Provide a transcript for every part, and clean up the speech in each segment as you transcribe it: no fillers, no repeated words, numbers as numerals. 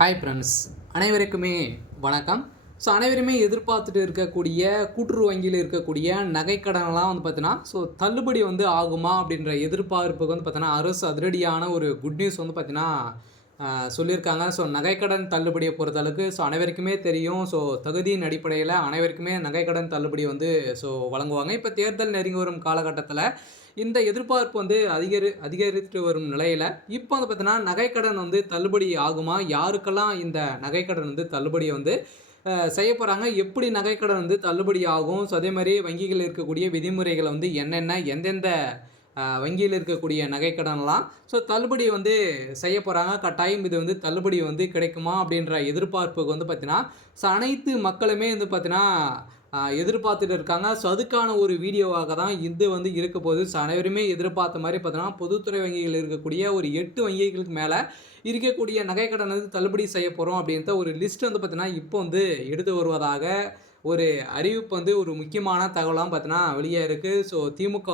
Hi friends, அனைவருக்குமே வணக்கம். அனைவருமே எதிர்பார்த்துட்டு இருக்கக்கூடிய கூட்டுறவு வங்கியில் இருக்கக்கூடிய நகைக்கடனெல்லாம் தள்ளுபடி ஆகுமா அப்படின்ற எதிர்பார்ப்புக்கு அரசு அதிரடியான ஒரு குட் நியூஸ் சொல்லியிருக்காங்க. நகைக்கடன் தள்ளுபடியை பொறுத்தளவுக்கு அனைவருக்குமே தெரியும். தகுதியின் அடிப்படையில் அனைவருக்குமே நகைக்கடன் தள்ளுபடி வழங்குவாங்க. இப்போ தேர்தல் நெருங்கி வரும் காலகட்டத்தில் இந்த எதிர்பார்ப்பு அதிகரித்து வரும் நிலையில, இப்போ நகைக்கடன் தள்ளுபடி ஆகுமா? யாருக்கெல்லாம் இந்த நகைக்கடன் தள்ளுபடி செய்ய போறாங்க? எப்படி நகைக்கடன் தள்ளுபடி ஆகும்? அதே மாரி வங்கிகள் இருக்கக்கூடிய விதிமுறைகள் என்னென்ன? எந்தெந்த வங்கியில் இருக்கக்கூடிய நகைக்கடன்லாம் தள்ளுபடி செய்ய போறாங்க. கட்டாயம் இது தள்ளுபடி கிடைக்குமா? அப்படின்ற எதிர்பார்ப்புக்கு அனைத்து மக்களுமே எதிர்பார்த்துட்டு இருக்காங்க. அதுக்கான ஒரு வீடியோவாக தான் இது இருக்க போகுது. அனைவருமே எதிர்பார்த்த மாரி பொதுத்துறை வங்கிகள் இருக்கக்கூடிய ஒரு 8 வங்கிகளுக்கு மேல இருக்கக்கூடிய நகைக்கடன் தள்ளுபடி செய்ய போறோம் அப்படின்ற ஒரு லிஸ்ட் இப்போ எடுத்து வருவதாக ஒரு அறிவிப்பு ஒரு முக்கியமான தகவலாம் வெளியே இருக்கு. திமுக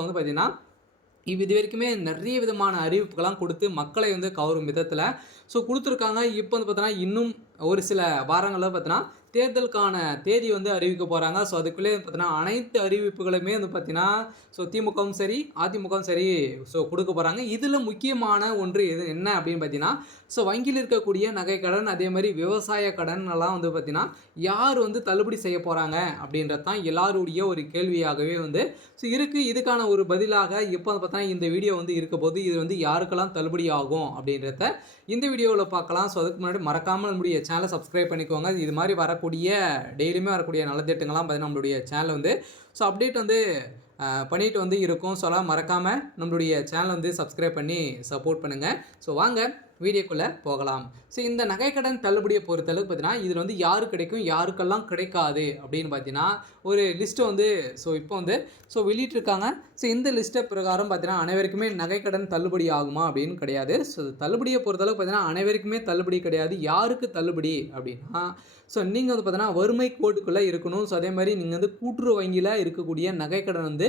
இது வரைக்குமே நிறைய விதமான அறிவிப்புகள்லாம் கொடுத்து மக்களை கவரும் விதத்தில் கொடுத்துருக்காங்க. இப்போ இன்னும் ஒரு சில வாரங்களில் தேர்தலுக்கான தேதி அறிவிக்க போகிறாங்க. அதுக்குள்ளே அனைத்து அறிவிப்புகளுமே திமுகவும் சரி அதிமுகவும் சரி கொடுக்க போகிறாங்க. இதில் முக்கியமான ஒன்று என்ன அப்படின்னு பார்த்தீங்கன்னா, வங்கியில் இருக்கக்கூடிய நகைக்கடன் அதே மாதிரி விவசாய கடன் எல்லாம் யார் தள்ளுபடி செய்ய போகிறாங்க அப்படின்றது தான் எல்லாருடைய ஒரு கேள்வியாகவே இருக்குது. இதுக்கான ஒரு பதிலாக இப்போ இந்த வீடியோ இருக்க போது இது யாருக்கெல்லாம் தள்ளுபடி ஆகும் அப்படின்றத இந்த வீடியோவில் பார்க்கலாம். அதுக்கு முன்னாடி மறக்காமல் நம்மளுடைய சேனலை சப்ஸ்கிரைப் பண்ணிக்கோங்க. இது மாதிரி வரக்கூடிய டெய்லியுமே வரக்கூடிய நலத்திட்டங்கள்லாம் நம்மளுடைய சேனல் அப்டேட் பண்ணிட்டு இருக்கும். மறக்காமல் நம்மளுடைய சேனல் சப்ஸ்கிரைப் பண்ணி சப்போர்ட் பண்ணுங்கள். வாங்க வீடியோக்குள்ளே போகலாம். இந்த நகைக்கடன் தள்ளுபடியை பொறுத்தளவுக்கு பார்த்தீங்கன்னா இதில் யாரு கிடைக்கும் யாருக்கெல்லாம் கிடைக்காது அப்படின்னு பார்த்தீங்கன்னா ஒரு லிஸ்ட்டை இப்போ வெளியிட்டிருக்காங்க. இந்த லிஸ்ட்டை பிரகாரம் பார்த்தீங்கன்னா அனைவருக்குமே நகைக்கடன் தள்ளுபடி ஆகுமா அப்படின்னு கிடையாது. தள்ளுபடியை பொறுத்தளவுக்கு பார்த்தீங்கன்னா அனைவருக்குமே தள்ளுபடி கிடையாது. யாருக்கு தள்ளுபடி அப்படின்னா நீங்கள் பார்த்தீங்கன்னா வறுமை கோட்டுக்குள்ளே இருக்கணும். அதே மாதிரி நீங்கள் கூட்டுறவு வங்கியில் இருக்கக்கூடிய நகைக்கடன்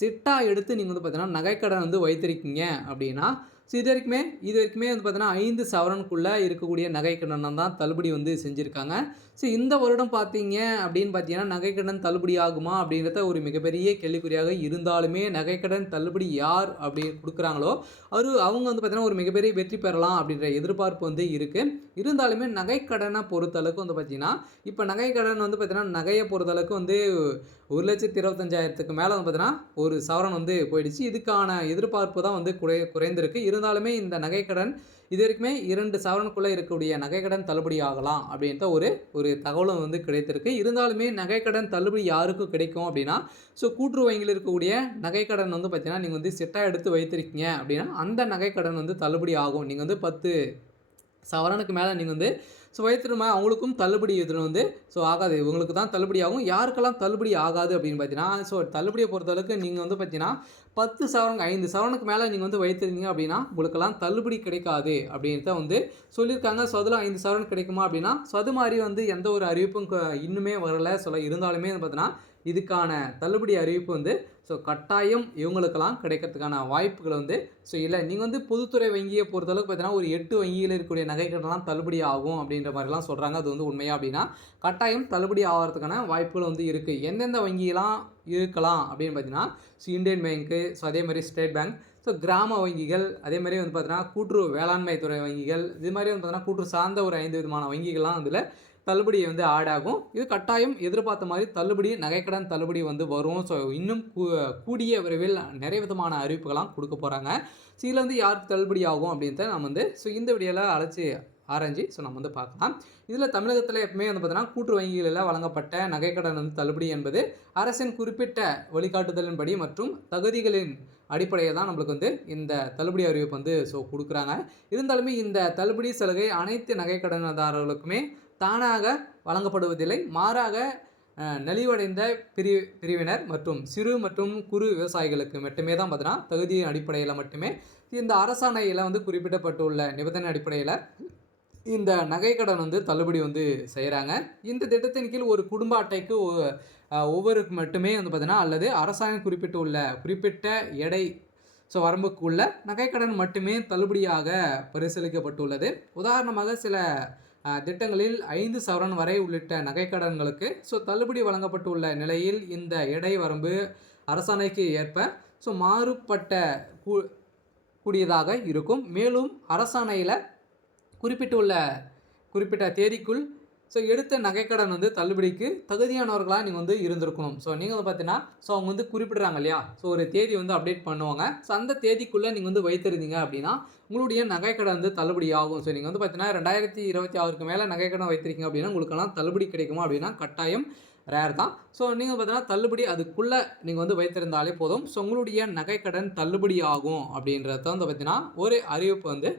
சிட்டாக எடுத்து நீங்கள் பார்த்தீங்கன்னா நகைக்கடன் வைத்திருக்கீங்க அப்படின்னா இது வரைக்குமே பார்த்தீங்கன்னா 5 சவரனுக்குள்ளே இருக்கக்கூடிய நகைக்கடன் தான் தள்ளுபடி செஞ்சுருக்காங்க. இந்த வருடம் பார்த்தீங்க அப்படின்னு பார்த்தீங்கன்னா நகைக்கடன் தள்ளுபடி ஆகுமா அப்படின்றத ஒரு மிகப்பெரிய கேள்விக்குறியாக இருந்தாலுமே நகைக்கடன் தள்ளுபடி யார் அப்படி கொடுக்குறாங்களோ அவங்க பார்த்தீங்கன்னா ஒரு மிகப்பெரிய வெற்றி பெறலாம் அப்படின்ற எதிர்பார்ப்பு இருக்குது. இருந்தாலுமே நகைக்கடனை பொறுத்தளவுக்கு பார்த்தீங்கன்னா இப்போ நகைக்கடன் பார்த்தீங்கன்னா நகையை பொறுத்தளவுக்கு 1,25,000க்கு மேலே பார்த்தீங்கன்னா ஒரு சவரன் போயிடுச்சு. இதுக்கான எதிர்பார்ப்பு தான் குறைந்திருக்கு. இருந்தாலுமே இந்த நகைக்கடன் இது வரைக்குமே 2 சவரனுக்குள்ளே இருக்கக்கூடிய நகைக்கடன் தள்ளுபடி ஆகலாம் அப்படின்ற ஒரு தகவலும் கிடைத்திருக்கு. இருந்தாலுமே நகைக்கடன் தள்ளுபடி யாருக்கு கிடைக்கும் அப்படின்னா கூட்டுறவு வங்கியில் இருக்கக்கூடிய நகைக்கடன் பார்த்தீங்கன்னா நீங்கள் செட்டாக எடுத்து வைத்திருக்கீங்க அப்படின்னா அந்த நகைக்கடன் தள்ளுபடி ஆகும். நீங்கள் 10 சவரனுக்கு மேலே நீங்கள் வைத்திருமா அவங்களுக்கும் தள்ளுபடி இதில் ஆகாது. இவங்களுக்கு தான் தள்ளுபடி ஆகும். யாருக்கெல்லாம் தள்ளுபடி ஆகாது அப்படின்னு பார்த்தீங்கன்னா தள்ளுபடியை பொறுத்தளவுக்கு நீங்கள் பார்த்தீங்கன்னா 10 சவரன் 5 சவரனுக்கு மேலே நீங்கள் வைத்திருந்தீங்க அப்படின்னா உங்களுக்கெல்லாம் தள்ளுபடி கிடைக்காது அப்படின்றத சொல்லியிருக்காங்க. அதில் 5 சவரன் கிடைக்குமா அப்படின்னா அது மாதிரி எந்த ஒரு அறிவிப்பும் இன்னுமே வரலை. இருந்தாலுமே பார்த்தீங்கன்னா இதுக்கான தள்ளுபடி அறிவிப்பு கட்டாயம் இவங்களுக்கெல்லாம் கிடைக்கிறதுக்கான வாய்ப்புகள் இல்லை. நீங்கள் பொதுத்துறை வங்கியை பொறுத்தளவுக்கு பார்த்தீங்கன்னா ஒரு 8 வங்கியில் இருக்கக்கூடிய நகைக்கடன்லாம் தள்ளுபடி ஆகும் அப்படின்ற மாதிரிலாம் சொல்கிறாங்க. அது உண்மையா அப்படின்னா கட்டாயம் தள்ளுபடி ஆகிறதுக்கான வாய்ப்புகள் இருக்குது. எந்தெந்த வங்கியெல்லாம் இருக்கலாம் அப்படின்னு பார்த்தீங்கன்னா இந்தியன் பேங்க்கு, அதே மாதிரி ஸ்டேட் பேங்க், கிராம வங்கிகள், அதே மாதிரி பார்த்தீங்கன்னா கூட்டுறவு வேளாண்மை துறை வங்கிகள், இது மாதிரி பார்த்தீங்கன்னா கூட்டுறவு சார்ந்த ஒரு 5 விதமான வங்கிகள்லாம் அதில் தள்ளுபடி ஆட் ஆகும். இது கட்டாயம் எதிர்பார்த்த மாதிரி தள்ளுபடி நகைக்கடன் தள்ளுபடி வரும். இன்னும் கூடிய விரைவில் நிறைய விதமான அறிவிப்புகள்லாம் கொடுக்க போகிறாங்க. இதில் யாருக்கு தள்ளுபடி ஆகும் அப்படின்றத நம்ம இந்த வீடியோவில் ஆராய்ச்சி நம்ம பார்க்கலாம். இதில் தமிழகத்தில் எப்பவுமே பார்த்தீங்கன்னா கூட்டுறவு வங்கிகளில் வழங்கப்பட்ட நகைக்கடன் தள்ளுபடி என்பது அரசின் குறிப்பிட்ட வழிகாட்டுதலின்படி மற்றும் தகுதிகளின் அடிப்படையில் தான் நம்மளுக்கு இந்த தள்ளுபடி அறிவிப்பு கொடுக்குறாங்க. இருந்தாலுமே இந்த தள்ளுபடி சலுகை அனைத்து நகைக்கடனதாரர்களுக்குமே தானாக வழங்கப்படுவதில்லை. மாறாக நலிவடைந்த பிரிவினர் மற்றும் சிறு மற்றும் குறு விவசாயிகளுக்கு மட்டுமே தான் பார்த்தீங்கன்னா தகுதியின் அடிப்படையில் மட்டுமே இந்த அரசாணையில் குறிப்பிடப்பட்டுள்ள நிபந்தனை அடிப்படையில் இந்த நகைக்கடன் தள்ளுபடி செய்கிறாங்க. இந்த திட்டத்தின் கீழ் ஒரு குடும்ப அட்டைக்கு ஒவ்வொருக்கு மட்டுமே பார்த்தீங்கன்னா அல்லது அரசாங்கம் குறிப்பிட்ட எடை வரம்புக்குள்ள நகைக்கடன் மட்டுமே தள்ளுபடியாக பரிசீலிக்கப்பட்டுள்ளது. உதாரணமாக சில திட்டங்களில் 5 சவரன் வரை உள்ளிட்ட நகைக்கடன்களுக்கு தள்ளுபடி வழங்கப்பட்டுள்ள நிலையில் இந்த எடை வரம்பு அரசாணைக்கு ஏற்ப மாறுபட்ட கூடியதாக இருக்கும். மேலும் அரசாணையில் குறிப்பிட்ட தேதிக்குள் எடுத்த நகைக்கடன் வந்து தள்ளுபடிக்கு தகுதியானவர்களாக நீங்கள் வந்து இருந்திருக்கணும். நீங்கள் வந்து பார்த்தீங்கன்னா அவங்க வந்து குறிப்பிடுறாங்க இல்லையா, ஒரு தேதி வந்து அப்டேட் பண்ணுவாங்க. அந்த தேதிக்குள்ளே நீங்கள் வந்து வைத்திருந்தீங்க அப்படின்னா உங்களுடைய நகைக்கடன் வந்து தள்ளுபடி ஆகும். நீங்கள் வந்து பார்த்தீங்கன்னா 2026க்கு மேலே நகைக்கடன் வைத்திருக்கீங்க அப்படின்னா உங்களுக்கெல்லாம் தள்ளுபடி கிடைக்குமா அப்படின்னா கட்டாயம் ரேர் தான். நீங்கள் பார்த்தீங்கன்னா தள்ளுபடி அதுக்குள்ளே நீங்கள் வந்து வைத்திருந்தாலே போதும். உங்களுடைய நகைக்கடன் தள்ளுபடி ஆகும் அப்படின்றத வந்து பார்த்தீங்கன்னா ஒரு அறிவிப்பு வந்து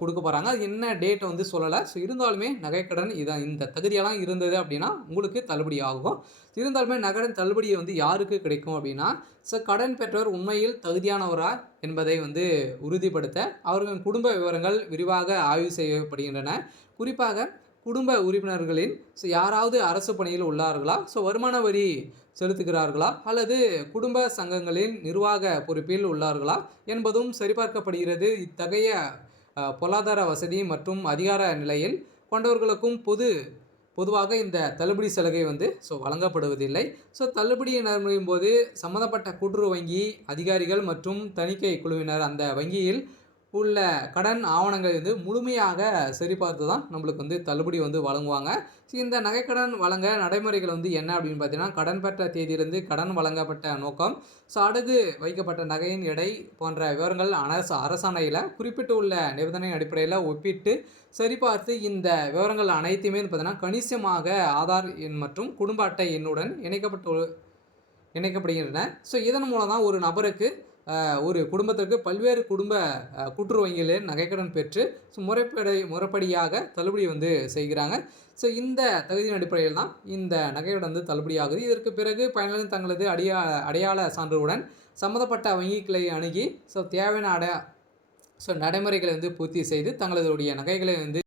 கொடுக்க போகிறாங்க. அது என்ன டேட்டை வந்து சொல்லலை. இருந்தாலுமே நகைக்கடன் இந்த தகுதியெல்லாம் இருந்தது அப்படின்னா உங்களுக்கு தள்ளுபடி ஆகும். இருந்தாலுமே நகைக்கடன் தள்ளுபடியை வந்து யாருக்கு கிடைக்கும் அப்படின்னா கடன் பெற்றவர் உண்மையில் தகுதியானவரா என்பதை வந்து உறுதிப்படுத்த அவர்களின் குடும்ப விவரங்கள் விரிவாக ஆய்வு செய்யப்படுகின்றன. குறிப்பாக குடும்ப உறுப்பினர்களின் யாராவது அரசு பணியில் உள்ளார்களா, வருமான வரி செலுத்துகிறார்களா அல்லது குடும்ப சங்கங்களின் நிர்வாக பொறுப்பில் உள்ளார்களா என்பதும் சரிபார்க்கப்படுகிறது. இத்தகைய பொருளாதார வசதி மற்றும் அதிகார நிலையில் கொண்டவர்களுக்கும் பொதுவாக இந்த தள்ளுபடி சலுகை வந்து வழங்கப்படுவதில்லை. தள்ளுபடி நடைமுறையும் போது சம்மந்தப்பட்ட கூட்டுறவு வங்கி அதிகாரிகள் மற்றும் தணிக்கை குழுவினர் அந்த வங்கியில் உள்ள கடன் ஆவணங்கள் வந்து முழுமையாக சரிபார்த்து தான் நம்மளுக்கு வந்து தள்ளுபடி வந்து வழங்குவாங்க. இந்த நகைக்கடன் வழங்க நடைமுறைகள் வந்து என்ன அப்படின்னு பார்த்தீங்கன்னா, கடன் பெற்ற தேதியிலிருந்து கடன் வழங்கப்பட்ட நோக்கம், அடகு வைக்கப்பட்ட நகையின் எடை போன்ற விவரங்கள் அரசாணையில் குறிப்பிட்டுள்ள நிபந்தனை அடிப்படையில் ஒப்பிட்டு சரிபார்த்து இந்த விவரங்கள் அனைத்துமே பார்த்தீங்கன்னா கணிசமாக ஆதார் எண் மற்றும் குடும்ப அட்டை எண்ணுடன் இணைக்கப்படுகின்றன. இதன் மூலம் தான் ஒரு நபருக்கு ஒரு குடும்பத்திற்கு பல்வேறு குடும்ப கூட்டுறவு வங்கிகளில் நகைக்கடன் பெற்று முறைப்படியாக தள்ளுபடி வந்து செய்கிறாங்க. இந்த தகுதியின் அடிப்படையில் தான் இந்த நகைக்கடன் வந்து தள்ளுபடி ஆகுது. இதற்கு பிறகு பயனாளிகள் தங்களது அடையாள சான்றுடன் சம்மந்தப்பட்ட வங்கிகளை அணுகி தேவையான நடைமுறைகளை வந்து பூர்த்தி செய்து தங்களுடைய நகைகளை வந்து